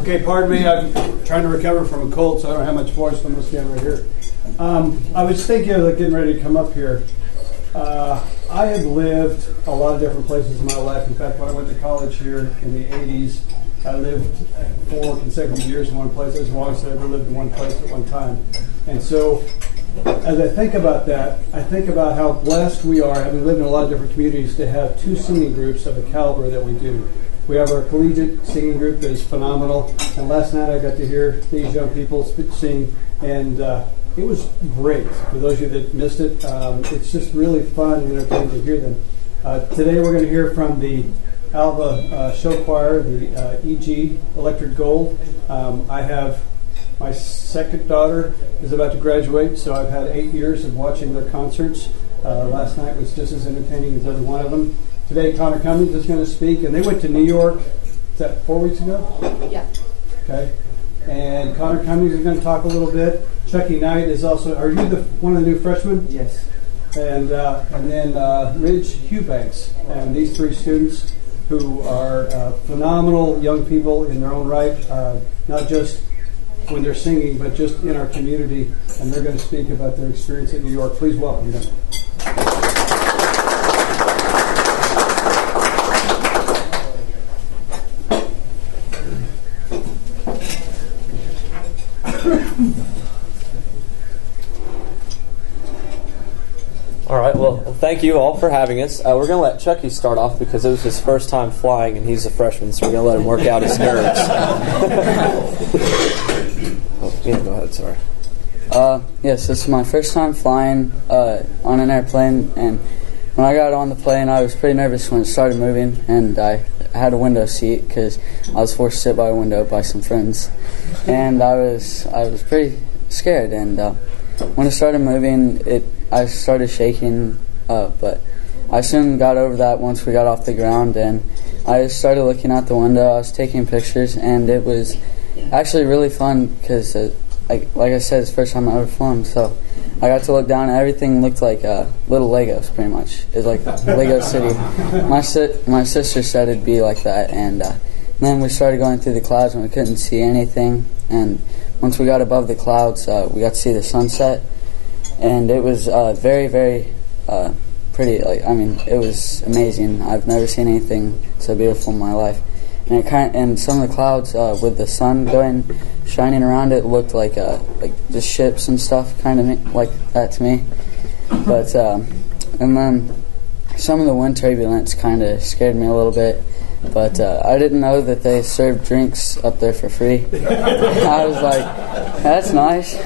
Okay, pardon me. I'm trying to recover from a cold, so I don't have much voice. I'm going to stand right here. I was thinking of getting ready to come up here. I have lived a lot of different places in my life. In fact, when I went to college here in the 80s, I lived 4 consecutive years in one place. As long as I ever lived in one place at one time. And so, as I think about that, I think about how blessed we are, having lived in a lot of different communities, to have 2 singing groups of the caliber that we do. We have our collegiate singing group that is phenomenal. And last night I got to hear these young people sing, and it was great. For those of you that missed it, it's just really fun and entertaining to hear them. Today we're going to hear from the Alva Show Choir, the EG Electric Gold. I have my second daughter is about to graduate, so I've had 8 years of watching their concerts. Last night was just as entertaining as every one of them. Today Connor Cummings is going to speak, and they went to New York, is that 4 weeks ago? Yeah. Okay. And Connor Cummings is going to talk a little bit. Chucky Knight is also, are you one of the new freshmen? Yes. And then Ridge Hughbanks. And these 3 students who are phenomenal young people in their own right, not just when they're singing, but just in our community. And they're going to speak about their experience at New York. Please welcome them. All right, well, thank you all for having us. We're going to let Chucky start off because it was his first time flying, and he's a freshman, so we're going to let him work out his nerves. Yeah, go ahead, sorry. Yes, this is my first time flying on an airplane, and when I got on the plane, I was pretty nervous when it started moving, and I had a window seat because I was forced to sit by a window by some friends, and I was pretty scared, and when it started moving, I started shaking, but I soon got over that once we got off the ground, and I just started looking out the window. I was taking pictures, and it was actually really fun because, like I said, it's the first time I ever flown, so I got to look down, and everything looked like little Legos, pretty much. It was like Lego City. My sister said it'd be like that, and then we started going through the clouds, and we couldn't see anything, and once we got above the clouds, we got to see the sunset. And it was very, very pretty. It was amazing. I've never seen anything so beautiful in my life. And and some of the clouds with the sun shining around it looked like the ships and stuff, kind of like that to me. But and then some of the wind turbulence kind of scared me a little bit. But I didn't know that they served drinks up there for free. I was like, that's nice.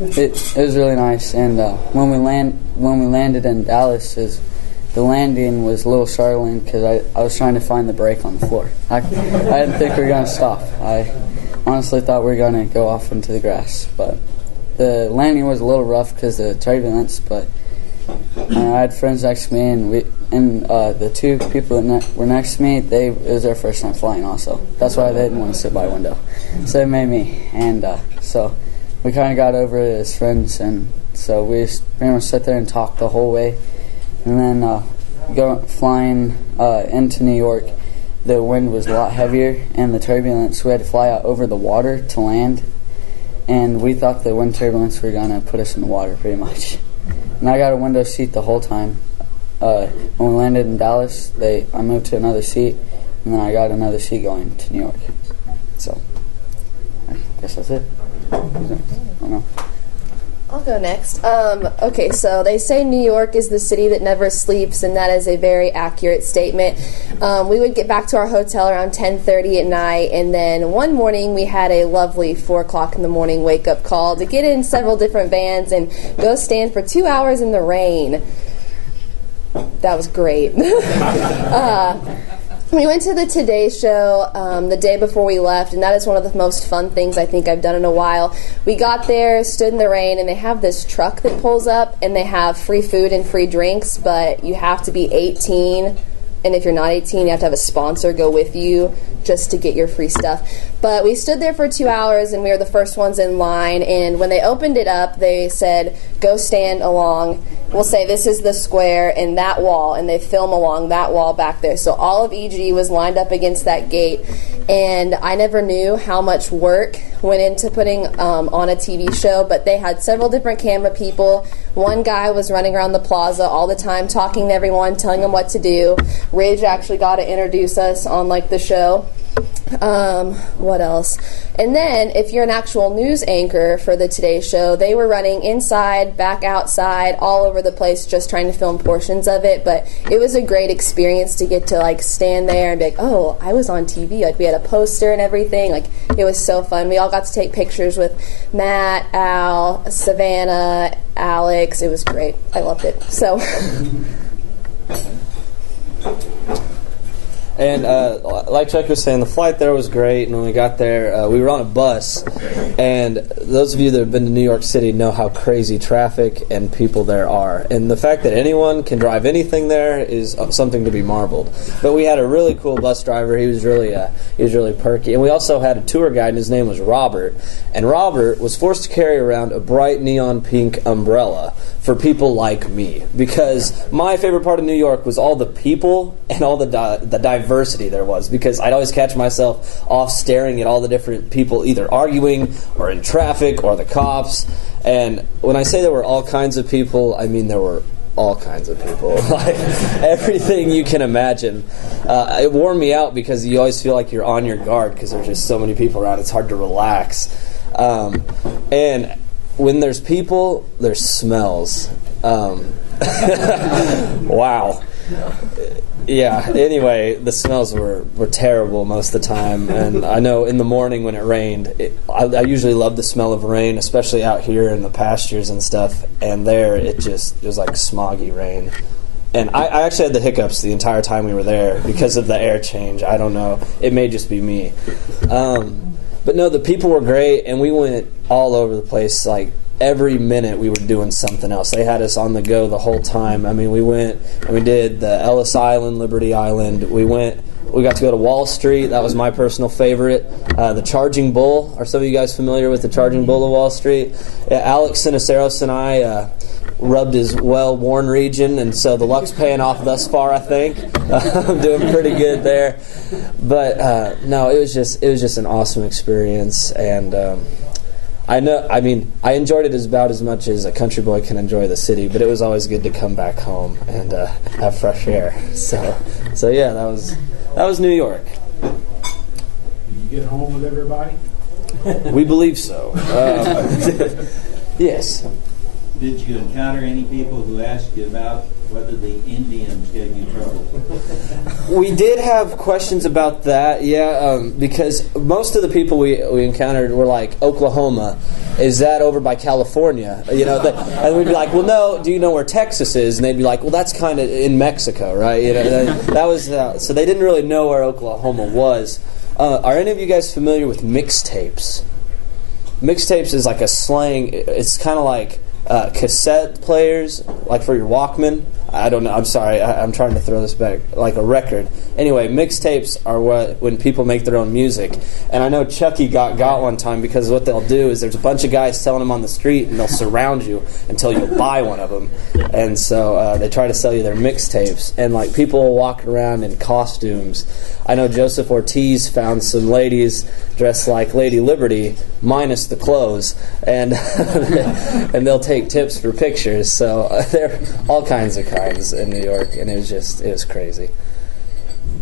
It was really nice. And when we landed in Dallas, the landing was a little startling because I was trying to find the brake on the floor. I didn't think we were going to stop. I honestly thought we were going to go off into the grass. But the landing was a little rough because of the turbulence. But I had friends next to me, and the 2 people that were next to me, it was their first time flying also. That's why they didn't want to sit by a window. So they made me. And so we kind of got over it as friends, and so we just pretty much sat there and talked the whole way. And then flying into New York, the wind was a lot heavier, and the turbulence, we had to fly out over the water to land. And we thought the wind turbulence were going to put us in the water pretty much. And I got a window seat the whole time. When we landed in Dallas, I moved to another seat, and then I got another seat going to New York. So, I guess that's it. I don't know. I'll go next. Okay, so they say New York is the city that never sleeps, and that is a very accurate statement. We would get back to our hotel around 10:30 at night, and then one morning we had a lovely 4 o'clock in the morning wake-up call to get in several different vans and go stand for 2 hours in the rain. That was great. We went to the Today Show the day before we left, and that is one of the most fun things I think I've done in a while. We got there, stood in the rain, and they have this truck that pulls up, and they have free food and free drinks, but you have to be 18, and if you're not 18, you have to have a sponsor go with you just to get your free stuff. But we stood there for 2 hours, and we were the first ones in line, and when they opened it up, they said, go stand along. we'll say this is the square in that wall, and they film along that wall back there. So all of EG was lined up against that gate, and I never knew how much work went into putting on a TV show, but they had several different camera people. One guy was running around the plaza all the time, talking to everyone, telling them what to do. Ridge actually got to introduce us on like the show. What else? And then if you're an actual news anchor for the Today Show, they were running inside, back outside, all over the place, just trying to film portions of it. But it was a great experience to get to like stand there and be like, oh, I was on TV. Like we had a poster and everything. Like it was so fun. We all got to take pictures with Matt, Al, Savannah, Alex. It was great. I loved it. So. And like Chuck was saying, the flight there was great. And when we got there, we were on a bus. And those of you that have been to New York City know how crazy traffic and people there are. And the fact that anyone can drive anything there is something to be marveled. But we had a really cool bus driver. He was really perky. And we also had a tour guide, and his name was Robert. And Robert was forced to carry around a bright neon pink umbrella for people like me, because my favorite part of New York was all the people and all the diversity there was, because I'd always catch myself off staring at all the different people either arguing or in traffic or the cops. And when I say there were all kinds of people, I mean there were all kinds of people, like everything you can imagine. It wore me out because you always feel like you're on your guard because there's just so many people around. It's hard to relax. And when there's people, there's smells. Wow. Yeah, anyway, the smells were terrible most of the time. And I know in the morning when it rained, I usually love the smell of rain, especially out here in the pastures and stuff. And there, it was like smoggy rain. And I actually had the hiccups the entire time we were there because of the air change. I don't know. It may just be me. But no, the people were great, and we went all over the place. Like every minute we were doing something else. They had us on the go the whole time. I mean, we went and we did the Ellis Island, Liberty Island. We got to go to Wall Street. That was my personal favorite. The Charging Bull. Are some of you guys familiar with the Charging Bull of Wall Street? Alex Sinaceros and I rubbed his well-worn region, and so the luck's paying off thus far, I think. I'm doing pretty good there. But no, it was just an awesome experience, and I enjoyed it about as much as a country boy can enjoy the city, but it was always good to come back home and have fresh air. So yeah, that was New York. Did you get home with everybody? We believe so. Yes. Did you encounter any people who asked you about whether the Indians gave you trouble? We did have questions about that, yeah, because most of the people we encountered were like, Oklahoma, is that over by California? You know, and we'd be like, well, no, do you know where Texas is? And they'd be like, well, that's kind of in Mexico, right? You know, that was so they didn't really know where Oklahoma was. Are any of you guys familiar with mixtapes? Mixtapes is like a slang. It's kind of like cassette players, like for your Walkman. I don't know. I'm sorry. I'm trying to throw this back. Like a record. Anyway, mixtapes are when people make their own music. And I know Chucky got one time because what they'll do is there's a bunch of guys selling them on the street, and they'll surround you until you buy one of them. And so they try to sell you their mixtapes. And like people will walk around in costumes. I know Joseph Ortiz found some ladies dressed like Lady Liberty, minus the clothes, and and they'll take tips for pictures. So there are all kinds of kinds in New York, and it was crazy.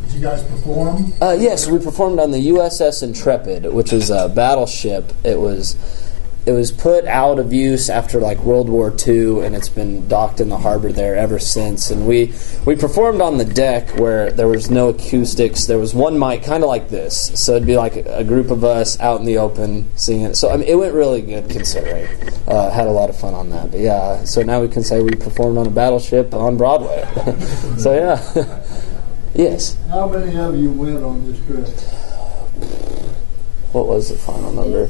Did you guys perform? Yes, we performed on the USS Intrepid, which was a battleship. It was put out of use after like World War II, and it's been docked in the harbor there ever since. And we performed on the deck where there was no acoustics. There was one mic, kind of like this. So it'd be like a group of us out in the open singing. So I mean, it went really good considering. Had a lot of fun on that. But yeah, so now we can say we performed on a battleship on Broadway. So yeah. Yes. How many of you went on this trip? What was the final number?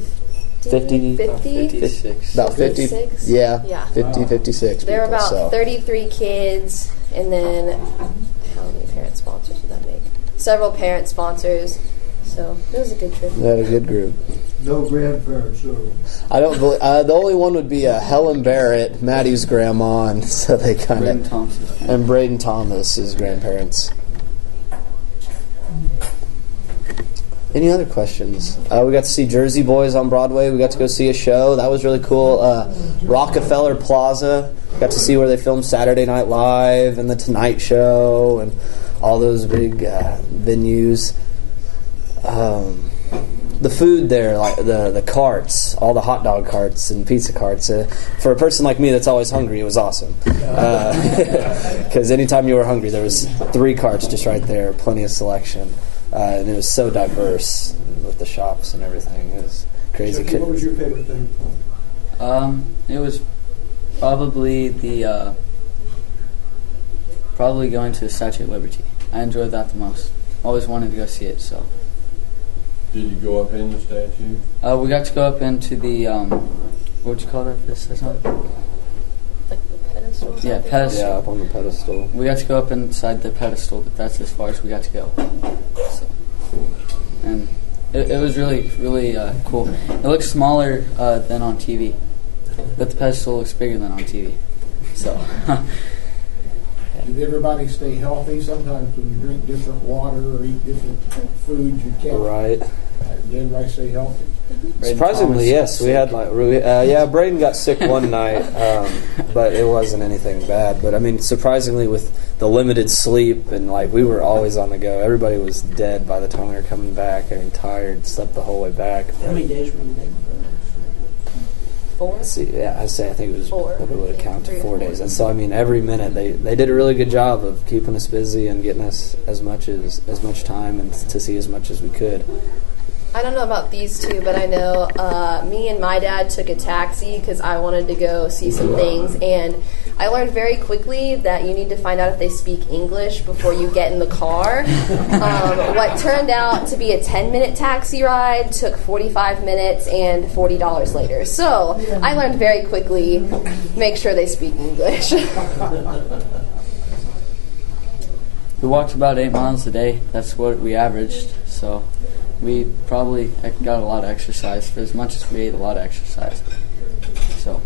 50? 56. About 50? 56? Yeah. Yeah. 50, 56 There were people, about so. 33 kids, and then how many parent sponsors did that make? Several parent sponsors. So it was a good trip. We had a good group. No grandparents, so I don't believe, the only one would be Helen Barrett, Maddie's grandma, and so they kind Braden of, Thompson's and Braden Thomas's grandparents. Any other questions? We got to see Jersey Boys on Broadway. We got to go see a show. That was really cool. Rockefeller Plaza. Got to see where they filmed Saturday Night Live and The Tonight Show and all those big venues. The food there, like the carts, all the hot dog carts and pizza carts. For a person like me that's always hungry, it was awesome. Because anytime you were hungry, there was 3 carts just right there, plenty of selection. And it was so diverse with the shops and everything. It was crazy. Chucky, what was your favorite thing? It was probably probably going to the Statue of Liberty. I enjoyed that the most. Always wanted to go see it. So. Did you go up in the statue? We got to go up into the what would you call that? This Like the pedestal? Yeah, pedestal. Yeah, up on the pedestal. We got to go up inside the pedestal, but that's as far as we got to go. So, and it was really, really cool. It looks smaller than on TV, but the pedestal looks bigger than on TV. So. did everybody stay healthy? Sometimes when you drink different water or eat different foods, you can't. Right. Did everybody stay healthy? Surprisingly, yes. We had Braden got sick one night, but it wasn't anything bad. But I mean, surprisingly, with the limited sleep and we were always on the go. Everybody was dead by the time we were coming back. I mean, tired, slept the whole way back. How many days were you there? 4? I think it was 4. what would it count to 3 or 4 4. days. And so I mean, every minute they did a really good job of keeping us busy and getting us as much time and to see as much as we could. I don't know about these two, but I know me and my dad took a taxi because I wanted to go see some things, and I learned very quickly that you need to find out if they speak English before you get in the car. What turned out to be a 10-minute taxi ride took 45 minutes and $40 later. So I learned very quickly, make sure they speak English. We walked about 8 miles a day. That's what we averaged. So we probably got a lot of exercise for as much as we ate a lot of exercise. So,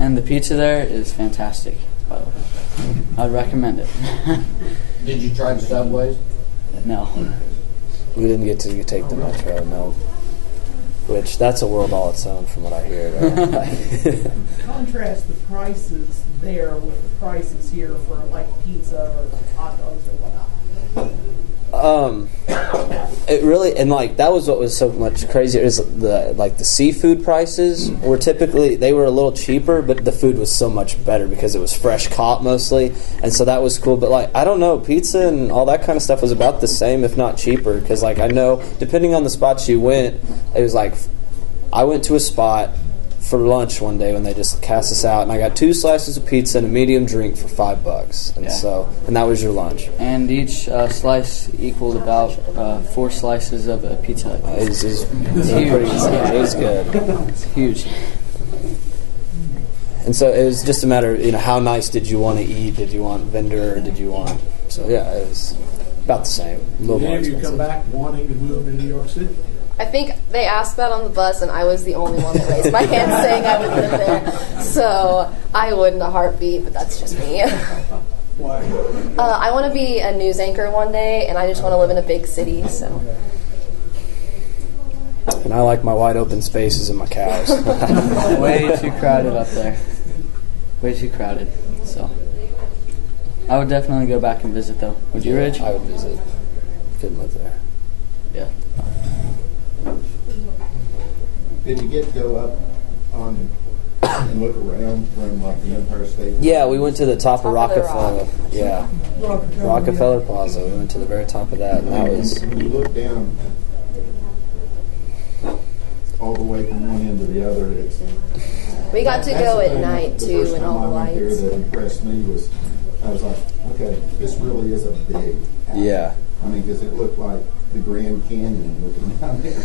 and the pizza there is fantastic, by the way. I'd recommend it. Did you try the Subways? No. We didn't get to take the Metro, no. Which, that's a world all its own from what I hear. Contrast the prices there with the prices here for pizza or hot dogs or whatnot. It really, and that was what was so much crazier is the seafood prices were they were a little cheaper, but the food was so much better because it was fresh caught mostly, and so that was cool. But I don't know, pizza and all that kind of stuff was about the same, if not cheaper, because I know depending on the spots you went, it was I went to a spot for lunch one day when they just cast us out, and I got 2 slices of pizza and a medium drink for $5, and that was your lunch. And each slice equaled about 4 slices of a pizza. It was huge. It was good. It's huge. And so it was just a matter of how nice did you want to eat? Did you want vendor? Or did you want? So yeah, it was about the same. A little Did more any of you expensive. come back wanting to move to New York City? I think they asked that on the bus, and I was the only one that raised my hand saying I would live there. So I would in a heartbeat, but that's just me. Why? I want to be a news anchor one day, and I just want to live in a big city. So. And I like my wide open spaces and my cows. Way too crowded up there. Way too crowded. So I would definitely go back and visit, though. Would you, Rich? I would visit. Couldn't live there. Yeah. Did you get to go up on and look around from the Empire State? Yeah, we went to the top of Top of the Rockefeller. rock. Yeah, Rockefeller Plaza. We went to the very top of that, and that was. When you look down all the way from one end to the other, We got to that's go the at thing, night the too, first and time all the I went there lights. that impressed me was, I was like, okay, this really is a big house. Yeah. I mean, because it looked like the Grand Canyon looking down there.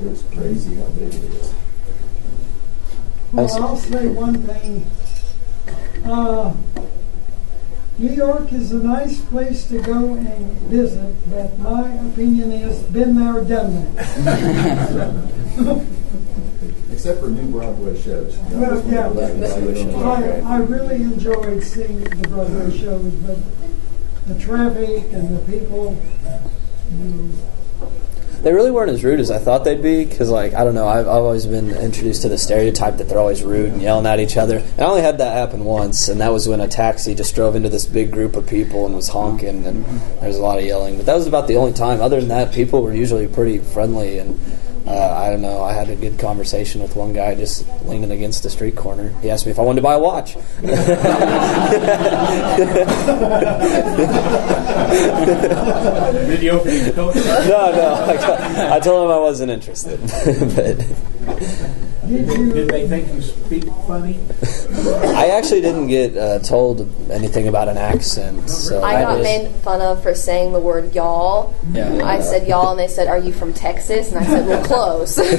It was crazy how big it is. Well, I'll say one thing. New York is a nice place to go and visit, but my opinion is been there, done that. Except for new Broadway shows. Well, yeah, I really enjoyed seeing the Broadway shows, but the traffic and the people, They really weren't as rude as I thought they'd be, because, like, I don't know, I've always been introduced to the stereotype that they're always rude and yelling at each other. And I only had that happen once, and that was when a taxi just drove into this big group of people and was honking, and there was a lot of yelling. But that was about the only time. Other than that, people were usually pretty friendly, and I don't know, I had a good conversation with one guy just leaning against the street corner. He asked me if I wanted to buy a watch. Video for you, Coach? No, I told him I wasn't interested. But Did they think you speak funny? I actually didn't get told anything about an accent. So I got made fun of for saying the word y'all. Yeah. I said y'all, and they said, "Are you from Texas?" And I said, "Well, close." did you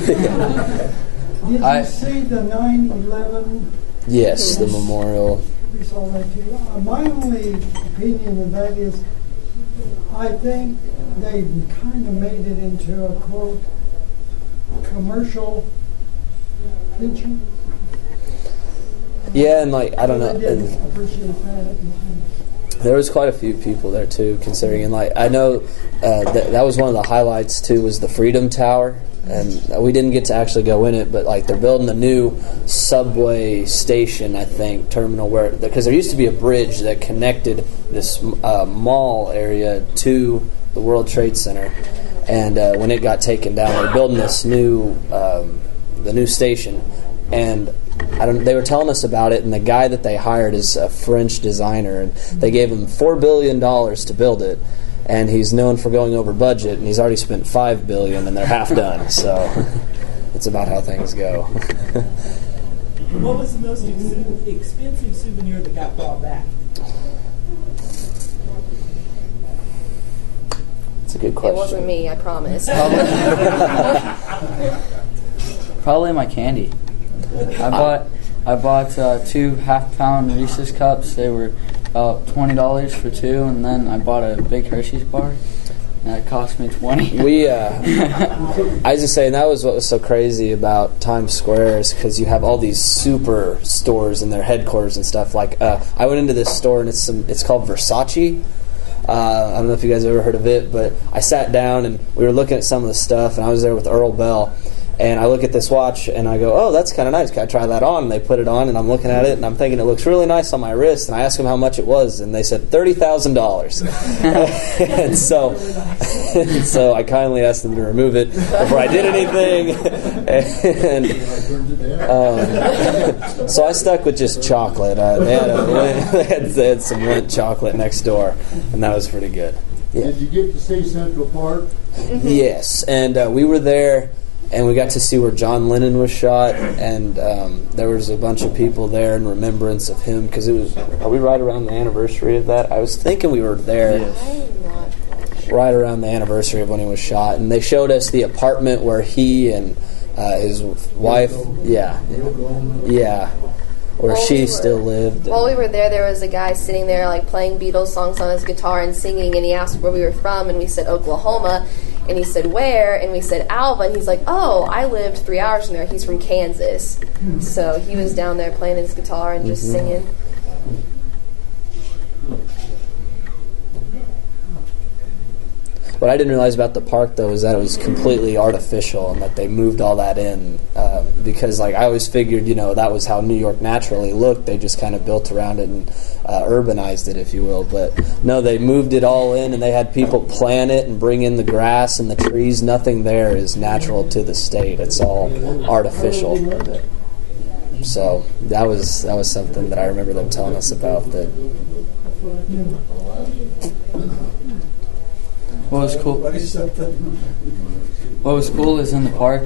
see the 9/11? Yes, the memorial. We saw that too. My only opinion of that is, I think they kind of made it into a quote commercial picture. Yeah, and like I don't know. I didn't appreciate that. There was quite a few people there too, considering, and like I know that was one of the highlights too, was the Freedom Tower, and we didn't get to actually go in it, but like they're building a new subway station, I think, terminal, where because there used to be a bridge that connected this mall area to the World Trade Center, and when it got taken down, they're building this new the new station, and they were telling us about it, and the guy that they hired is a French designer, and they gave him $4 billion to build it, and he's known for going over budget, and he's already spent $5 billion, and they're half done. So it's about how things go. What was the most expensive souvenir that got brought back? That's a good question. It wasn't me, I promise. Probably my candy. I bought 2 half-pound Reese's cups. They were about $20 for 2, and then I bought a big Hershey's bar, and that cost me $20. I was just saying, that was what was so crazy about Times Square, is because you have all these super stores in their headquarters and stuff. Like I went into this store, and it's called Versace. I don't know if you guys ever heard of it, but I sat down and we were looking at some of the stuff, and I was there with Earl Bell. And I look at this watch, and I go, "Oh, that's kind of nice. Can I try that on?" And they put it on, and I'm looking at it, and I'm thinking it looks really nice on my wrist. And I asked them how much it was, and they said $30,000. And so I kindly asked them to remove it before I did anything. And so I stuck with just chocolate. They had some Lindt chocolate next door, and that was pretty good. Yeah. Did you get to see Central Park? Mm-hmm. Yes, and we were there. And we got to see where John Lennon was shot, and there was a bunch of people there in remembrance of him, because are we right around the anniversary of that? I was thinking we were there right around the anniversary of when he was shot, and they showed us the apartment where he and his wife, where she still lived. While we were there was a guy sitting there like playing Beatles songs on his guitar and singing, and he asked where we were from, and we said Oklahoma. And he said, "Where?" And we said, "Alva." And he's like, "Oh, I lived 3 hours from there." He's from Kansas. So he was down there playing his guitar and just singing. What I didn't realize about the park, though, is that it was completely artificial, and that they moved all that in. Because, like, I always figured, that was how New York naturally looked. They just kind of built around it and urbanized it, if you will. But no, they moved it all in, and they had people plant it and bring in the grass and the trees. Nothing there is natural to the state. It's all artificial. So that was something that I remember them telling us about. That. What was cool is in the park,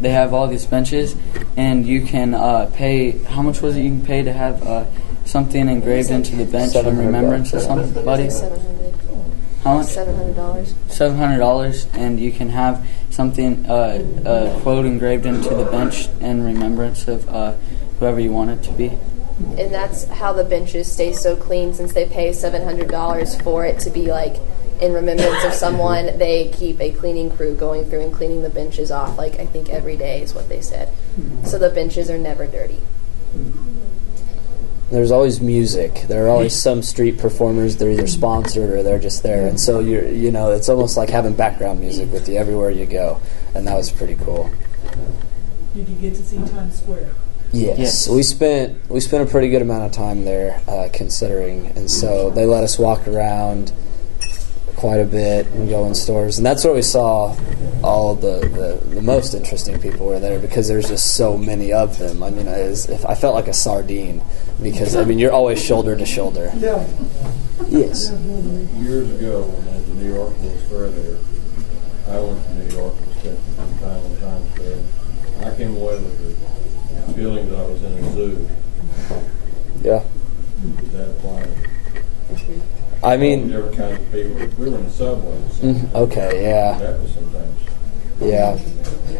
they have all these benches, and you can pay, how much was it you can pay to have something engraved into the bench in remembrance of somebody? $700. How much? $700. $700, and you can have something, a quote engraved into the bench in remembrance of whoever you want it to be. And that's how the benches stay so clean, since they pay $700 for it to be like in remembrance of someone. They keep a cleaning crew going through and cleaning the benches off, like I think every day is what they said. So the benches are never dirty. There's always music. There are always some street performers. They're either sponsored or they're just there, and so it's almost like having background music with you everywhere you go, and that was pretty cool. Did you get to see Times Square? Yes. We spent a pretty good amount of time there, considering, and so they let us walk around quite a bit and go in stores, and that's where we saw all the most interesting people were there, because there's just so many of them. I mean, I felt like a sardine, because I mean you're always shoulder to shoulder. Yeah. Yes. Years ago, when I was in New York, was fair there. I went to New York and spent some time on Times Square. I came away with the feeling that I was in a zoo. Yeah. Does that apply? I mean, Different kinds of people. We were in the subways. Okay, yeah. That was sometimes. Yeah.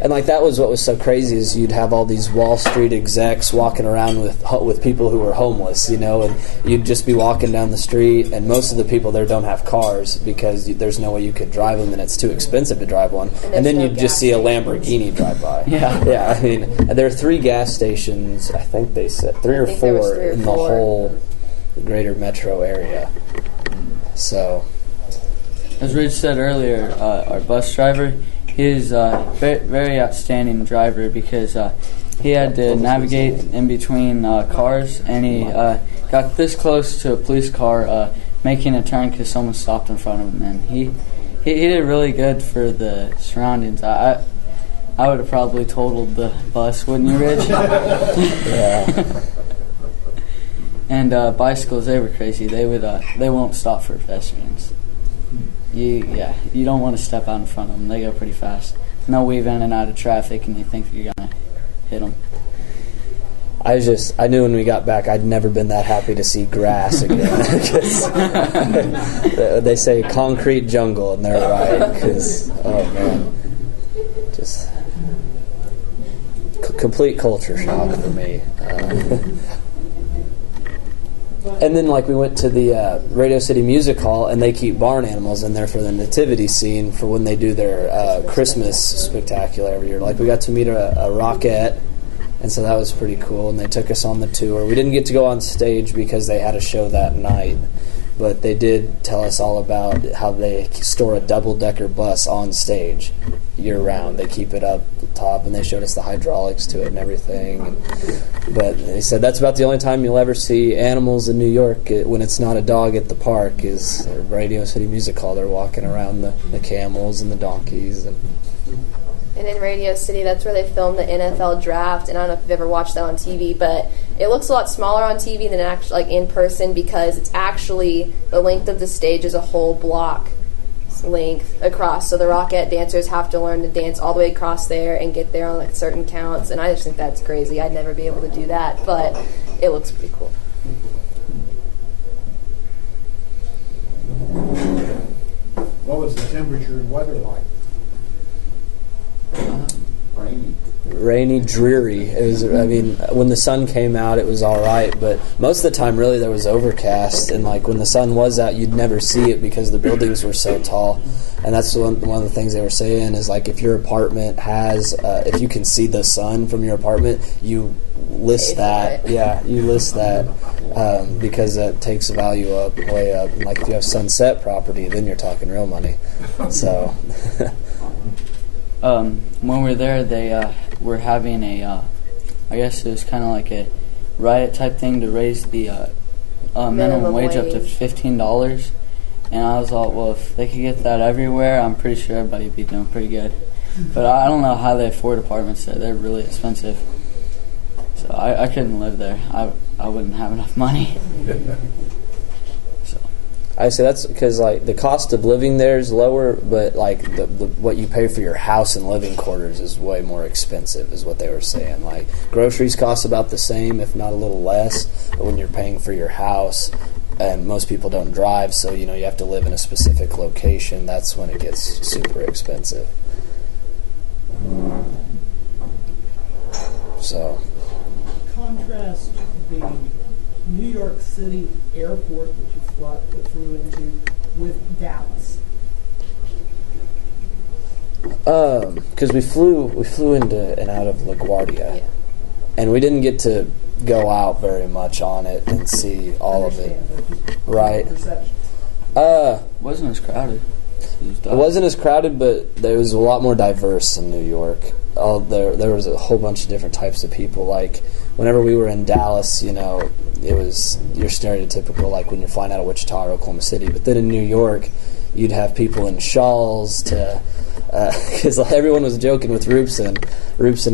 And like that was what was so crazy, is you'd have all these Wall Street execs walking around with people who were homeless, and you'd just be walking down the street, and most of the people there don't have cars because there's no way you could drive them, and it's too expensive to drive one. And then you'd just see a Lamborghini drive by. Yeah. Yeah, I mean, there are 3 gas stations, I think they said, 3 or 4 in the whole greater metro area. So, as Rich said earlier, our bus driver, he is a very outstanding driver, because he had to navigate in between cars, and he got this close to a police car making a turn because someone stopped in front of him, and he did really good for the surroundings. I would have probably totaled the bus, wouldn't you, Rich? yeah. And bicycles, they were crazy. They won't stop for pedestrians. You don't want to step out in front of them. They go pretty fast. And they'll weave in and out of traffic, and you think you're gonna hit them. I knew when we got back I'd never been that happy to see grass again. They say concrete jungle, and they're right. Because oh man, just complete culture shock for me. And then, we went to the Radio City Music Hall, and they keep barn animals in there for the nativity scene for when they do their Christmas spectacular every year. We got to meet a rockette, and so that was pretty cool, and they took us on the tour. We didn't get to go on stage because they had a show that night, but they did tell us all about how they store a double-decker bus on stage year-round. They keep it up top, and they showed us the hydraulics to it and everything. But they said that's about the only time you'll ever see animals in New York when it's not a dog at the park is Radio City Music Hall. They're walking around the camels and the donkeys. And in Radio City, that's where they filmed the NFL draft. And I don't know if you've ever watched that on TV, but it looks a lot smaller on TV than actually in person, because it's actually the length of the stage is a whole block length across. So the Rockette dancers have to learn to dance all the way across there and get there on certain counts. And I just think that's crazy. I'd never be able to do that, but it looks pretty cool. What was the temperature and weather like? Rainy, dreary. It was. I mean, when the sun came out, it was all right. But most of the time, really, there was overcast. And when the sun was out, you'd never see it because the buildings were so tall. And that's one of the things they were saying is if your apartment has, if you can see the sun from your apartment, you list that. Yeah, you list that because that takes the value up way up. And if you have sunset property, then you're talking real money. So. When we were there, they were having I guess it was kind of like a riot type thing to raise the minimum wage up to $15. And I was like, well, if they could get that everywhere, I'm pretty sure everybody would be doing pretty good. But I don't know how they afford apartments there. They're really expensive. So I couldn't live there. I wouldn't have enough money. I say that's because the cost of living there is lower, but the what you pay for your house and living quarters is way more expensive, is what they were saying. Groceries cost about the same, if not a little less, but when you're paying for your house, and most people don't drive, so you have to live in a specific location, that's when it gets super expensive. So contrast the New York City airport that you flew into with Dallas? Because we flew into and out of LaGuardia, and we didn't get to go out very much on it and see all of it. Right. Wasn't as crowded. It wasn't as crowded, but there was a lot more diverse in New York. There was a whole bunch of different types of people. Like whenever we were in Dallas, it was your stereotypical, like when you're flying out of Wichita or Oklahoma City. But then in New York, you'd have people in shawls to. Because everyone was joking with Rupson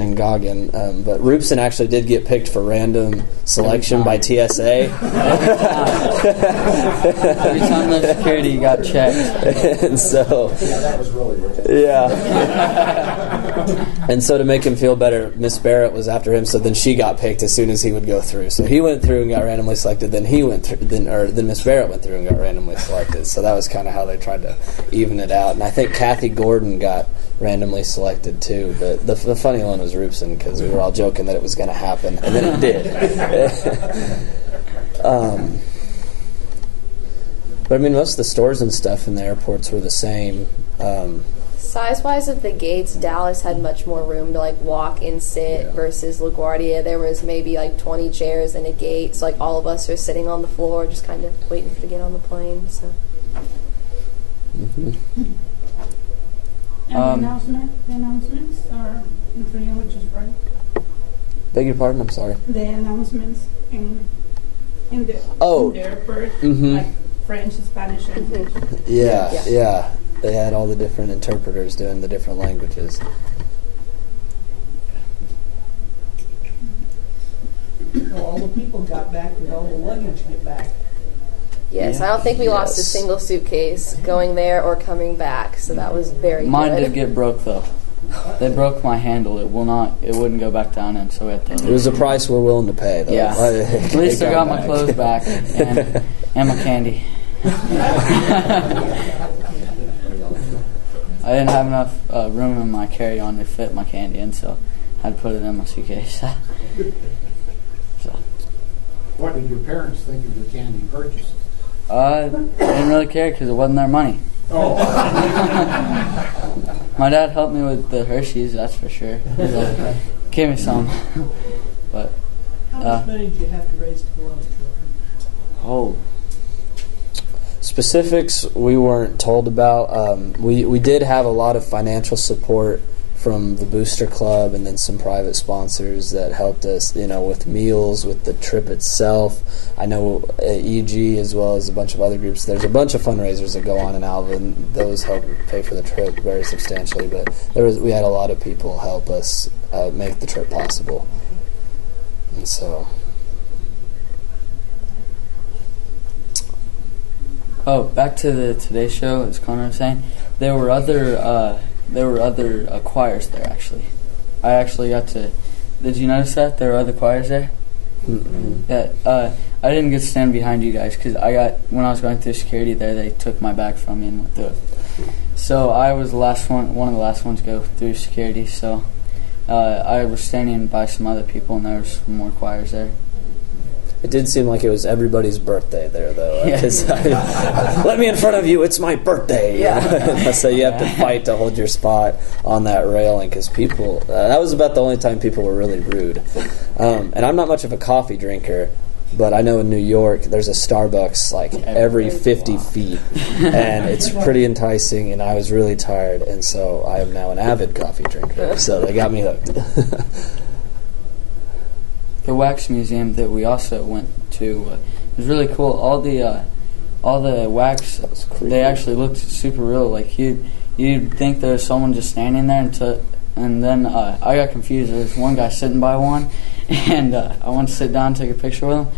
and Goggin, but Rupson actually did get picked for random selection by TSA. Every time the security got checked. And so, that was really weird. Yeah. And so to make him feel better, Miss Barrett was after him, so then she got picked as soon as he would go through. So he went through and got randomly selected, then he went through, then Miss Barrett went through and got randomly selected. So that was kind of how they tried to even it out. And I think Kathy Gordon got randomly selected too, but the funny one was Rupson, because we were all joking that it was going to happen, and then it did. But I mean, most of the stores and stuff in the airports were the same. Size-wise at the gates, Dallas had much more room to walk and sit versus LaGuardia. There was maybe 20 chairs in a gate, so all of us are sitting on the floor just kind of waiting to get on the plane. So. Mm-hmm. And the announcements are in Korean, which is right. Beg your pardon? I'm sorry. The announcements in the airport, like French, Spanish, and English. Yeah. They had all the different interpreters doing the different languages. So all the people got back and all the luggage get back. Yes, I don't think we lost a single suitcase going there or coming back, so that was very good. Mine did get broke though. They broke my handle. It wouldn't go back down in, so we had to. It was a price we're willing to pay, though. Yeah. At least I got my clothes back and my candy. I didn't have enough room in my carry-on to fit my candy in, so I had to put it in my suitcase. What did your parents think of your candy purchases? I didn't really care because it wasn't their money. Oh. My dad helped me with the Hershey's, that's for sure. Gave me some. But how much money did you have to raise to go on the tour? Specifics we weren't told about. We did have a lot of financial support from the Booster Club and then some private sponsors that helped us, with meals, with the trip itself. I know EG as well as a bunch of other groups. There's a bunch of fundraisers that go on in Alva, and those help pay for the trip very substantially. But we had a lot of people help us make the trip possible. And so. Oh, back to the Today Show, as Connor was saying, there were other choirs there, actually. I actually got to... Did you notice that? There were other choirs there? Mm-hmm. Yeah, I didn't get to stand behind you guys, because when I was going through security there, they took my bag from me and went through it. So I was one of the last ones to go through security, so I was standing by some other people, and there was some more choirs there. It did seem like it was everybody's birthday there, though. Yeah. Let me in front of you, it's my birthday. Yeah. So you have to fight to hold your spot on that railing, because people, that was about the only time people were really rude. And I'm not much of a coffee drinker, but I know in New York there's a Starbucks every 50 feet, and it's pretty enticing, and I was really tired, and so I am now an avid coffee drinker. So they got me hooked. The wax museum that we also went to was really cool. All the wax, they actually looked super real. Like you'd think there was someone just standing there, and then I got confused. There was one guy sitting by one, and I went to sit down and take a picture with him.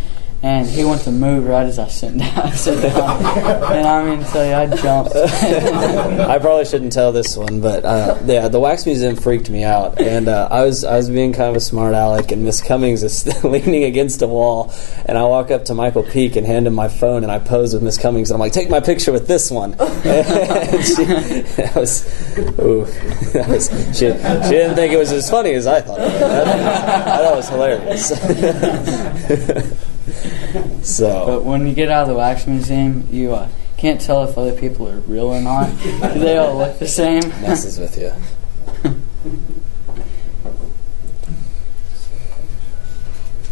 And he went to move right as I was sitting down. And I jumped. I probably shouldn't tell this one, but the wax museum freaked me out, and I was being kind of a smart aleck, and Miss Cummings is leaning against a wall, and I walk up to Michael Peake and hand him my phone, and I pose with Miss Cummings, and I'm like, "Take my picture with this one." And she didn't think it was as funny as I thought. I thought it was hilarious. So, But when you get out of the wax museum, you can't tell if other people are real or not. They all look the same. messes with you.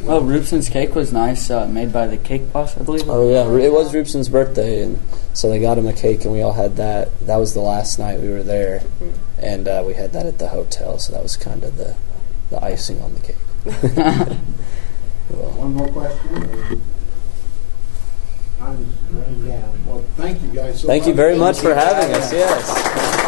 Oh, Rupson's cake was nice, made by the Cake Boss, I believe. Oh yeah, it was Rupson's birthday, and so they got him a cake, and we all had that. That was the last night we were there, and we had that at the hotel. So that was kind of the icing on the cake. Well, One more question? I'm just running down. Well, thank you guys so much. thank you very much for having us. Yes.